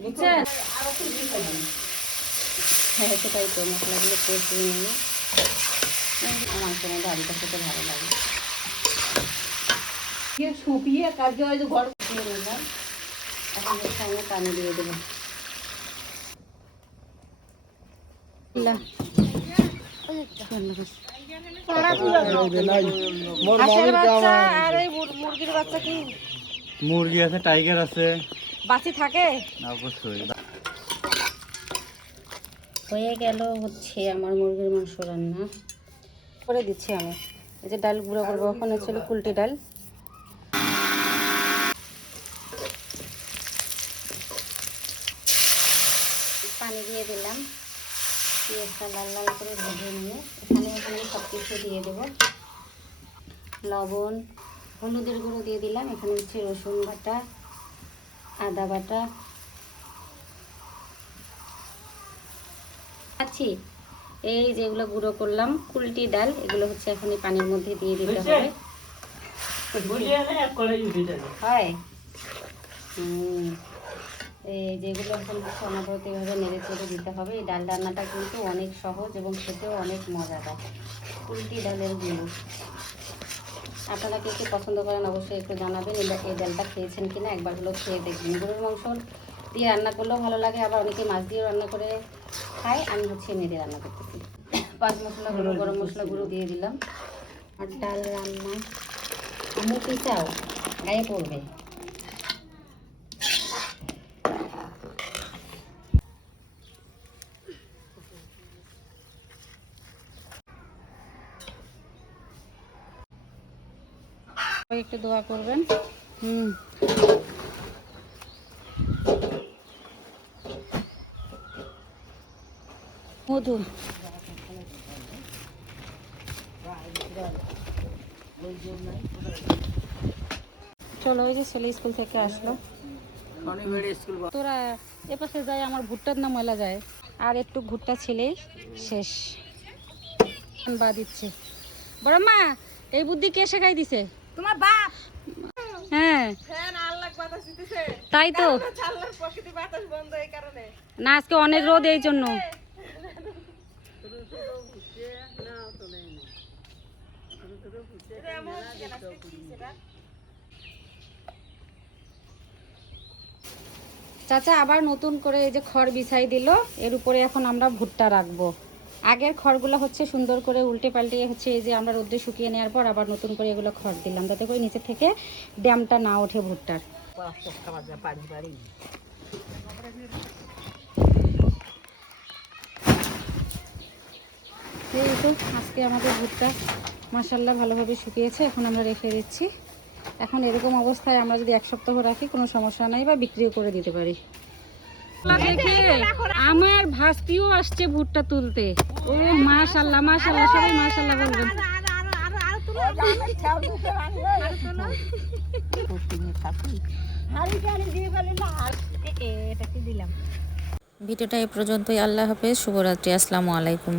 বুঝছেন হ্যাঁ সেটাই তো মশলাগুলো কষিয়ে নিয়ে আমার কোনো দাড়িটা খেতে ভালো লাগে শুকিয়ে কালকে হয়তো ঘর দিয়ে নিলাম। এখন এর সঙ্গে পানি দিয়ে দেবো। মুরগি আছে টাইগার আছে। বাঁচি থাকে? অবশ্যই। হয়ে গেল হচ্ছে আমার মুরগির মাংস রান্না। করে দিচ্ছি আমি। এই যে ডাল গুঁড়ো করব ওখানে ছিল কুলটি ডাল। পানি দিয়ে দিলাম। পেঁয়াজটা লাল লাল করে ভেজে নিয়ে এখানে এখানে সব কিছু দিয়ে দেবো। লবণ হলুদের গুঁড়ো দিয়ে দিলাম। এখানে হচ্ছে রসুন বাটা আদা বাটা। আছি। এই যেগুলো গুঁড়ো করলাম কুলটি ডাল এগুলো হচ্ছে এখন এই পানির মধ্যে দিয়ে দিতে হবে। হয় যেগুলো এখন অনবরত এভাবে নেড়ে চেড়ে দিতে হবে। এই ডাল রান্নাটা কিন্তু অনেক সহজ এবং খেতেও অনেক মজাদার। কুলটি ডালের গুঁড়ো। আপনারা কে কে পছন্দ করেন অবশ্যই একটু জানাবেন এই ডালটা খেয়েছেন কিনা একবার হলেও খেয়ে দেখবেন। গরুর মাংস দিয়ে রান্না করলেও ভালো লাগে আবার অনেকে মাছ দিয়েও রান্না করে খায়। আমি হচ্ছে এমনি দিয়ে রান্না করতেছি। পাঁচ মশলা গুঁড়ো গরম মশলা গুঁড়ো দিয়ে দিলাম। আর ডাল রান্না আমি পিসাও গায়ে পড়বে। একটু দোয়া করবেন। হুম। মধু। চলো, ওই যে ছেলে স্কুল থেকে আসলো। তোরা এপাশে যায়, আমার ভুট্টার নাম ময়লা যায়। আর একটু ভুট্টা ছিলেই শেষ। বা দিচ্ছে। বড় মা, এই বুদ্ধি কে শেখাই দিছে? তোমার বাপ। হ্যাঁ। ফ্যান আল্লাহ বাতাস দিতেছে। তাই তো। চাল্লার প্রকৃতি বাতাস বন্ধ এই কারণে। না আজকে অনেক রোদ এই জন্য। চাচা আবার নতুন করে এই যে খড় বিছাই দিল এর উপরে এখন আমরা ভুট্টা রাখব। আগের খড়গুলো হচ্ছে সুন্দর করে উল্টে পাল্টিয়ে হচ্ছে এই যে আমরা রোদ্রে শুকিয়ে নেওয়ার পর আবার নতুন করে এগুলো খড় দিলাম। যাতে করে নিচে থেকে ড্যামটা না ওঠে ভুট্টার। এই তো আজকে আমাদের ভুট্টা মাসাল্লাহ ভালোভাবে শুকিয়েছে এখন আমরা রেখে দিচ্ছি। এখন এরকম অবস্থায় আমরা যদি এক সপ্তাহ রাখি কোনো সমস্যা নাই বা বিক্রিও করে দিতে পারি। দেখে আমার ভাস্তিও আসছে ভুট্টা তুলতে। ও মাশাল্লাহ মাশাল্লাহ সবাই মাশাল্লাহ বলবেন। এটা কি দিলাম। ভিডিওটা এ পর্যন্তই। আল্লাহ হাফেজ। শুভরাত্রি। আসসালামু আলাইকুম।